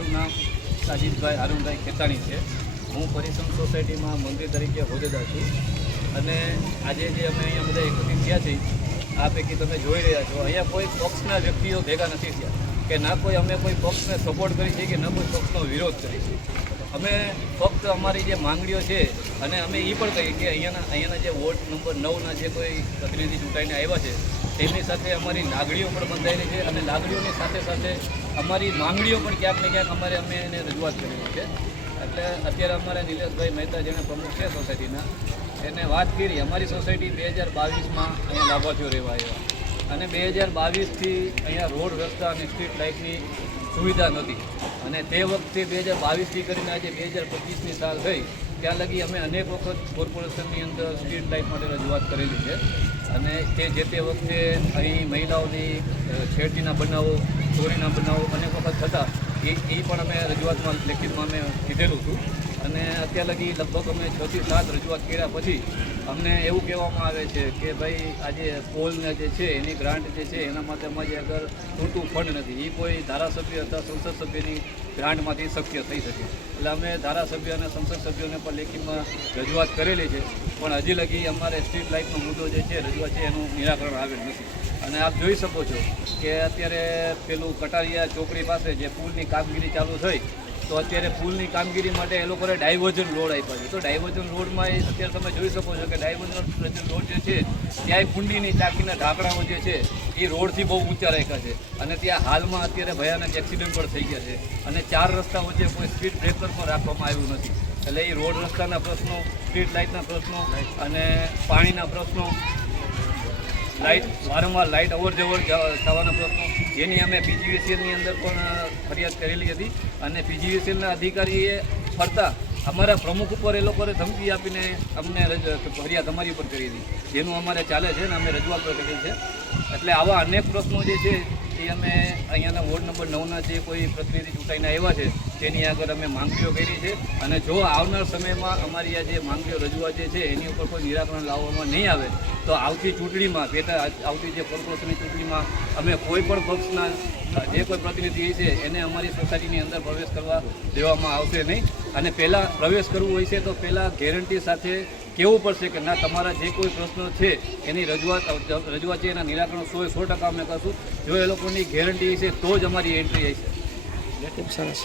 મારું નામ સાજીદભાઈ અરુણભાઈ ખેતાણી છે. હું પરિશ્રમ સોસાયટીમાં મંત્રી તરીકે હોદ્દેદાર છું. અને આજે જે અમે અહીંયા બધા એકત્રિત થયા છીએ, આ પૈકી તમે જોઈ રહ્યા છો, અહીંયા કોઈ પક્ષના વ્યક્તિઓ ભેગા નથી થયા. કે ના કોઈ અમે કોઈ પક્ષને સપોર્ટ કરી છે કે ન કોઈ પક્ષનો વિરોધ કરી છે. અમે ફક્ત અમારી જે માંગણીઓ છે અને અમે એ પણ કહીએ કે અહીંયાના અહીંયાના જે વોર્ડ નંબર નવના જે કોઈ પ્રતિનિધિ ચૂંટાઈને આવ્યા છે, તેમની સાથે અમારી લાગણીઓ પણ બંધાયેલી છે અને લાગણીઓની સાથે સાથે અમારી માંગણીઓ પણ ક્યાંક ને ક્યાંક અમારે અમે એને રજૂઆત કરેલી છે. એટલે અત્યારે અમારે નિલેશભાઈ મહેતા જેણે પ્રમુખ છે સોસાયટીના, એને વાત કરી. અમારી સોસાયટી બે હજાર બાવીસમાં અહીંયા લાભાર્થીઓ રહેવા આવ્યા. અને બે હજાર બાવીસથી અહીંયા રોડ, રસ્તા અને સ્ટ્રીટ લાઇટની સુવિધા નહોતી. અને તે વખતે બે હજાર બાવીસથી કરીને આજે બે હજાર પચીસની સાલ થઈ, ત્યાં લગી અમે અનેક વખત કોર્પોરેશનની અંદર સ્ટ્રીટ લાઇટ માટે રજૂઆત કરેલી છે. અને તે જે તે વખતે અહીં મહિલાઓની છેડતીના બનાવો, ચોરીના બનાવો અનેક વખત થતા, એ એ પણ અમે રજૂઆતમાં લેખિતમાં અમે કીધેલું હતું. અને અત્યાર લગી લગભગ અમે છથી સાત રજૂઆત કર્યા પછી અમને એવું કહેવામાં આવે છે કે ભાઈ, આજે પોલને જે છે, એની ગ્રાન્ટ જે છે, એના માટે અમારી આગળ પૂરતું ફંડ નથી એ કોઈ ધારાસભ્ય અથવા સંસદ સભ્યની ગ્રાન્ટમાંથી શક્ય થઈ શકે. એટલે અમે ધારાસભ્ય અને સંસદ સભ્યોને પણ લેખિતમાં રજૂઆત કરેલી છે. પણ હજી લગી અમારે સ્ટ્રીટ લાઇટનો મુદ્દો જે છે, રજૂઆત છે, એનું નિરાકરણ આવેલ નથી. અને આપ જોઈ શકો છો કે અત્યારે પેલું કટારિયા ચોકડી પાસે જે પુલની કામગીરી ચાલુ થઈ તો અત્યારે પુલની કામગીરી માટે એ લોકોએ ડાયવર્ઝન રોડ આપ્યા છે. તો ડાયવર્ઝન રોડમાં અત્યારે તમે જોઈ શકો છો કે ડાયવર્ઝન રોડ જે છે ત્યાં કુંડીની ટાંકીના ઢાંકણાઓ જે છે, એ રોડથી બહુ ઊંચા રાખ્યા છે. અને ત્યાં હાલમાં અત્યારે ભયાનક એક્સિડન્ટ પણ થઈ ગયા છે. અને ચાર રસ્તા વચ્ચે કોઈ સ્પીડ બ્રેકર પણ રાખવામાં આવ્યું નથી. એટલે એ રોડ રસ્તાના પ્રશ્નો, સ્ટ્રીટ લાઇટના પ્રશ્નો અને પાણીના પ્રશ્નો લાઇટ વારંવાર લાઇટ અવર જવર થવાના પ્રશ્નો. જેની અમે પીજીવીસીએલની અંદર પણ ફરિયાદ કરેલી હતી. અને પીજીવીસીએલના અધિકારીએ ફરતા અમારા પ્રમુખ ઉપર એ લોકોએ ધમકી આપીને અમને ફરિયાદ અમારી ઉપર કરી હતી. જેનું અમારે ચાલે છે ને અમે રજૂઆત કરી છે. એટલે આવા અનેક પ્રશ્નો જે છે એ અમે અહીંયાના વોર્ડ નંબર નવના જે કોઈ પ્રતિનિધિ ચૂંટાઈને આવ્યા છે, તેની આગળ અમે માંગણીઓ કરી છે. અને જો આવનાર સમયમાં અમારી આ જે માંગણીઓ રજૂઆત જે છે, એની ઉપર કોઈ નિરાકરણ લાવવામાં નહીં આવે, તો આવતી ચૂંટણીમાં, પેટા આવતી જે કોર્પોરેશનની ચૂંટણીમાં અમે કોઈ પણ પક્ષના, જે કોઈ પ્રતિનિધિ છે, એને અમારી સોસાયટીની અંદર પ્રવેશ કરવા દેવામાં આવશે નહીં. અને પહેલાં પ્રવેશ કરવું હોય છે, તો પહેલાં ગેરંટી સાથે કહેવું પડશે કે ના, તમારા જે કોઈ પ્રશ્નો છે, એની રજૂઆત રજૂઆત છે, એના નિરાકરણ સો સો ટકા અમે કરશું. જો એ લોકોની ગેરંટી છે, તો જ અમારી એન્ટ્રી હશે સરસ.